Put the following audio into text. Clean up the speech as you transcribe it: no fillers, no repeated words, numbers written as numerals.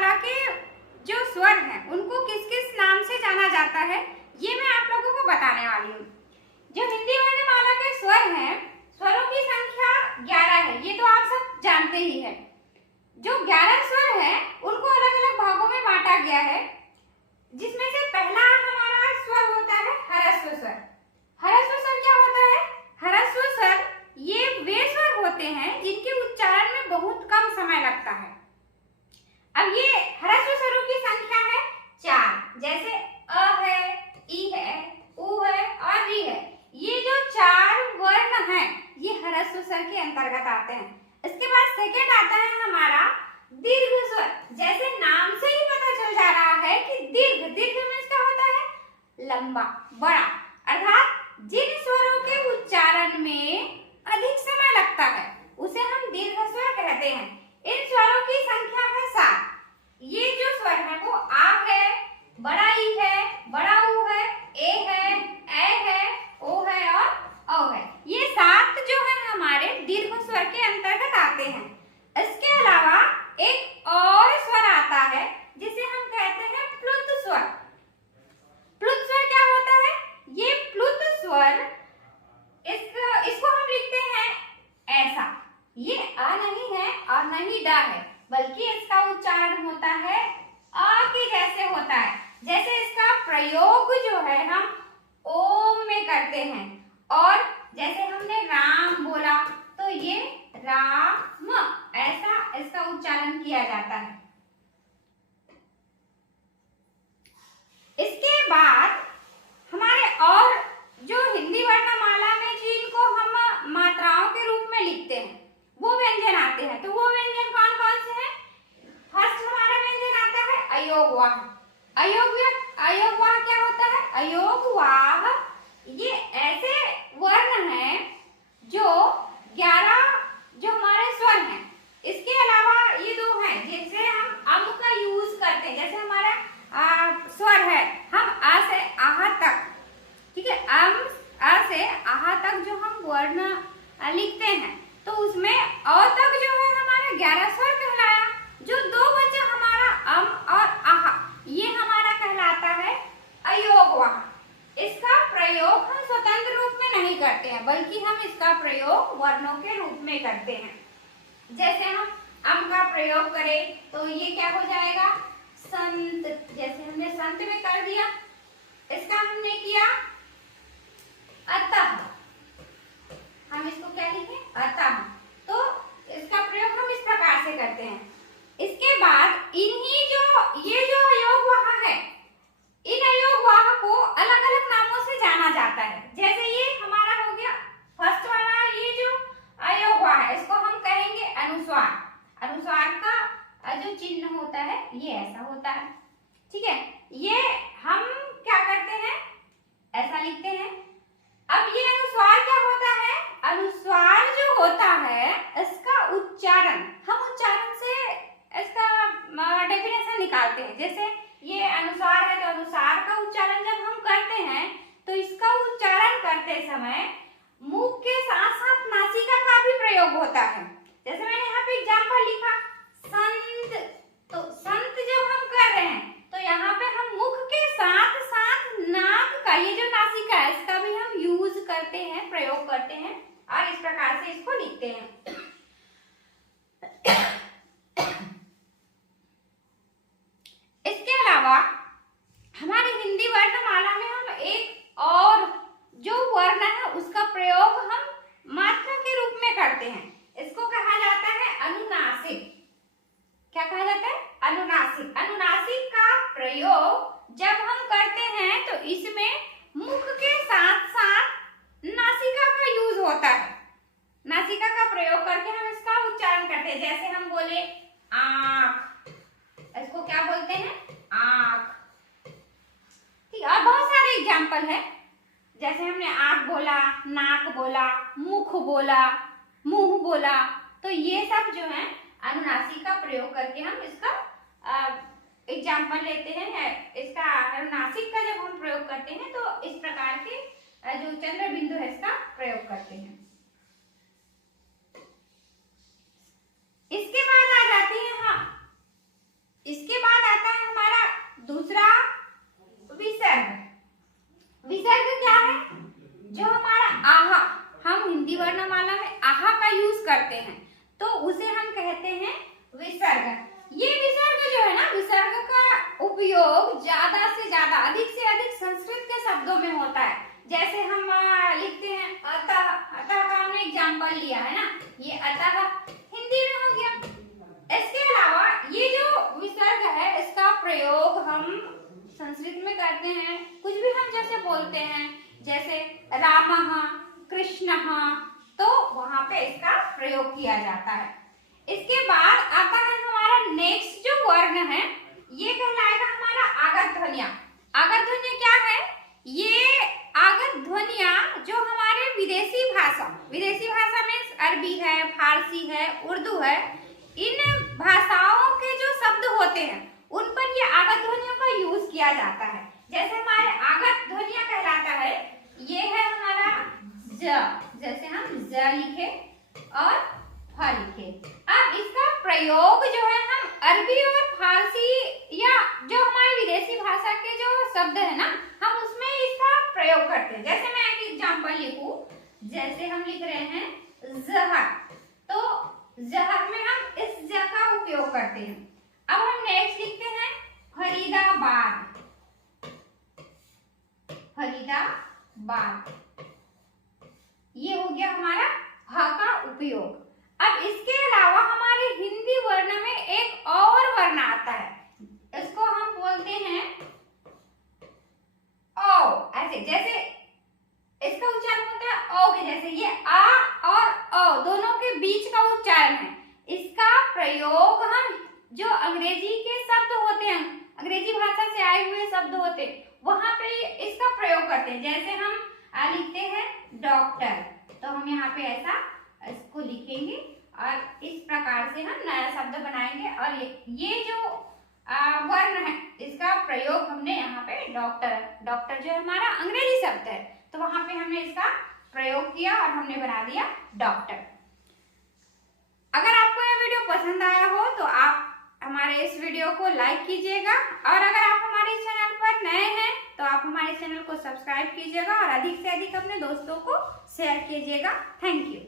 वर्णमाला के जो स्वर हैं उनको किस किस नाम से जाना जाता है, ये मैं आप लोगों को बताने वाली हूँ। जो हिंदी वर्णमाला के स्वर हैं, स्वरों की संख्या 11 है, ये तो आप सब जानते ही हैं। जो 11 स्वर हैं उनको अलग अलग भागों में बांटा गया है, जिसमें से पहला हमारा स्वर होता है ह्रस्व स्वर। ह्रस्व स्वर क्या होता है? ह्रस्व स्वर ये वे स्वर होते हैं जिनके उच्चारण में बहुत कम समय लगता है। अब ये ह्रस्व स्वरों की संख्या है 4, जैसे अ है, ई है, उ है और री है। ये जो 4 वर्ण हैं ये ह्रस्व स्वर के अंतर्गत आते हैं। इसके बाद सेकंड आता है हमारा दीर्घ स्वर। जैसे नाम से ही पता चल जा रहा है कि दीर्घ मीन्स क्या होता है? लंबा, बड़ा, अर्थात जिन स्वरों के उच्चारण में अधिक समय लगता है उसे हम दीर्घ स्वर कहते हैं। इन स्वरों की संख्या है 7। ये जो स्वर है वो आ है, बड़ा ई है, बड़ा उ है, ए है, ओ है और औ है। ये 7 जो है हमारे दीर्घ स्वर के अंतर्गत आते हैं। इसके अलावा एक और स्वर आता है जिसे हम कहते हैं प्लुत स्वर। प्लुत स्वर क्या होता है? ये प्लुत स्वर इसको हम लिखते हैं ऐसा। ये अ नहीं है और न ही ड है, बल्कि इसका उच्चारण होता है अ के जैसे होता है। जैसे इसका प्रयोग जो है हम ओम में करते हैं, और जैसे हमने राम बोला तो ये राम, ऐसा इसका उच्चारण किया जाता है। इसके बाद हमारे और जो हिंदी वर्णमाला में जिनको हम मात्राओं के रूप में लिखते हैं वो व्यंजन आते हैं। तो वो व्यंजन कौन कौन से हैं? फर्स्ट हमारा व्यंजन आता है अयोगवाह। अयोगवाह क्या होता है? अयोगवाह ये ऐसे वर्ण हैं जो 11 जो हमारे स्वर हैं। इसके अलावा ये 2 हैं जिनसे हम अम का यूज करते हैं। जैसे हमारा स्वर है, हम आ से आहा तक, ठीक है, अ से आहा तक जो हम वर्ण लिखते हैं तो उसमें अ तक जो है हमारा 11 स्वर कहलाया। जो 2 बचा हमारा अम और आहा, ये हमारा कहलाता है अयोगवाह। इसका प्रयोग हम स्वतंत्र रूप में नहीं करते हैं, बल्कि हम इसका प्रयोग वर्णों के रूप में करते हैं। जैसे हम अम का प्रयोग करें तो ये क्या हो जाएगा? संत। जैसे हमने संत में कर दिया, इसका हमने किया अतः, हम इसको क्या लिखें? अतः। तो इसका प्रयोग हम इस प्रकार से करते हैं। इसके बाद इन्हीं ये जो अयोगवाह है, इन अयोगवाह को अलग अलग नामों से जाना जाता है। जैसे ये हमारा हो गया फर्स्ट वाला, ये जो अयोगवाह है इसको हम कहेंगे अनुस्वार। अनुस्वार का जो चिन्ह होता है ये ऐसा होता है, ठीक है। ये हम क्या करते हैं? ऐसा लिखते हैं। अब ये अनुस्वार क्या होता है? अनुस्वार जो होता है इसका उच्चारण, हम उच्चारण से इसका डेफिनेशन निकालते हैं। जैसे ये अनुस्वार है तो अनुस्वार का उच्चारण जब हम करते हैं तो इसका उच्चारण करते समय मुख के साथ साथ नासिका का भी प्रयोग होता है। जैसे मैंने यहाँ पे एग्जाम्पल लिखा संत, तो संत जब हम कर रहे हैं तो यहाँ पे हम मुख के साथ साथ नाक का, ये जो नासिका है इसका भी हम यूज करते हैं, प्रयोग करते हैं और इस प्रकार से इसको लिखते हैं। इसके अलावा हमारी हिंदी वर्णमाला में हम एक और जो वर्ण है उसका प्रयोग हम मात्रा के रूप में करते हैं। इसको कहा जाता है अनुनासिक। क्या कहा जाता है? अनुनासिक। अनुनासिक का प्रयोग जब हम करते हैं तो इसमें मुख के साथ साथ नासिका का यूज होता है। नासिका का प्रयोग करके हम इसका उच्चारण करते हैं। जैसे हम बोले आँख, इसको क्या बोलते हैं? आँख, ठीक है। और बहुत सारे एग्जाम्पल है, जैसे हमने आँख बोला, नाक बोला, मुख बोला, मुंह बोला, तो ये सब जो है अनुनासिक का प्रयोग करके हम इसका एग्जाम्पल लेते हैं। इसका अनुनासिक का जब हम प्रयोग करते हैं तो इस प्रकार के जो चंद्र बिंदु है इसका प्रयोग करते हैं। इसके बाद आ जाती है, हाँ, इसके तो उसे हम कहते हैं विसर्ग। ये विसर्ग जो है ना, विसर्ग का उपयोग ज्यादा से ज्यादा, अधिक से अधिक संस्कृत के शब्दों में होता है। जैसे हम लिखते हैं अतः, अतः का हमने एग्जाम्पल लिया है ना, ये अतः हिंदी में हो गया। इसके अलावा ये जो विसर्ग है इसका प्रयोग हम संस्कृत में करते हैं। कुछ भी हम जैसे बोलते हैं, जैसे रामः, कृष्णः, तो वहां पे इसका प्रयोग किया जाता है। इसके बाद आता है हमारा नेक्स्ट जो वर्ण है, ये कहलाएगा हमारा आगत ध्वनिया। आगत ध्वनिया क्या है? ये आगत ध्वनिया जो हमारे विदेशी भाषा में अरबी है, फारसी है, उर्दू है, इन भाषाओं के जो शब्द होते हैं उन पर ये आगत ध्वनियों का यूज किया जाता है। जैसे हमारे आगत ध्वनिया कहलाता है, ये है हमारा ज, जैसे हम ज लिखे और फ लिखे। अब इसका प्रयोग जो है हम अरबी और फारसी या जो हमारी विदेशी भाषा के जो शब्द है ना, हम उसमें इसका प्रयोग करते हैं। जैसे मैं एक एग्जांपल लिखूं, जैसे हम लिख रहे हैं जहर, तो जहर में हम इस ज का उपयोग करते हैं। अब हम नेक्स्ट लिखते हैं फरीदाबाद, फरीदाबाद, ये हो गया हमारा ह का उपयोग। अब इसके अलावा हमारे हिंदी वर्ण में एक और वर्ण आता है, इसको हम बोलते हैं औ। ऐसे जैसे इसका उच्चारण होता है औ के जैसे, ये आ और औ दोनों के बीच का उच्चारण है। इसका प्रयोग हम जो अंग्रेजी के शब्द होते हैं, अंग्रेजी भाषा से आए हुए शब्द होते हैं, वहां पे इसका प्रयोग करते हैं। जैसे हम लिखते हैं डॉक्टर, तो हम यहाँ पे ऐसा इसको लिखेंगे और इस प्रकार से हम नया शब्द बनाएंगे। और ये जो वर्ण है इसका प्रयोग हमने यहाँ पे डॉक्टर, डॉक्टर जो हमारा अंग्रेजी शब्द है, तो वहां पे हमने इसका प्रयोग किया और हमने बना दिया डॉक्टर। अगर आपको यह वीडियो पसंद आया हो तो आप हमारे इस वीडियो को लाइक कीजिएगा, और अगर आप हमारे चैनल पर नए हैं तो आप हमारे चैनल को सब्सक्राइब कीजिएगा और अधिक से अधिक अपने दोस्तों को शेयर कीजिएगा। Thank you.